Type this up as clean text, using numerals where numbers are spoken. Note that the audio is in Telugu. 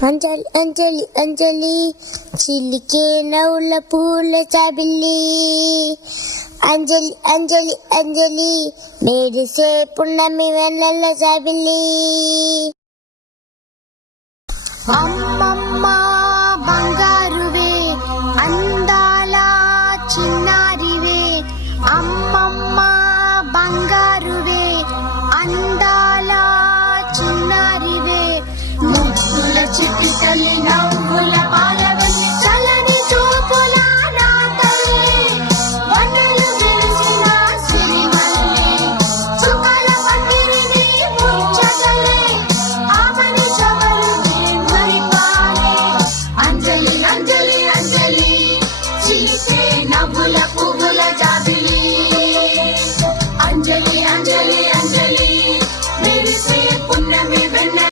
అంజలి అంజలి అంజలి చిలికే నవ్వుల పూల చాబిల్లి అంజలి అంజలి అంజలి మెరిసే పున్నమి వెన్నెల చాబిల్లి అమ్మమ్మ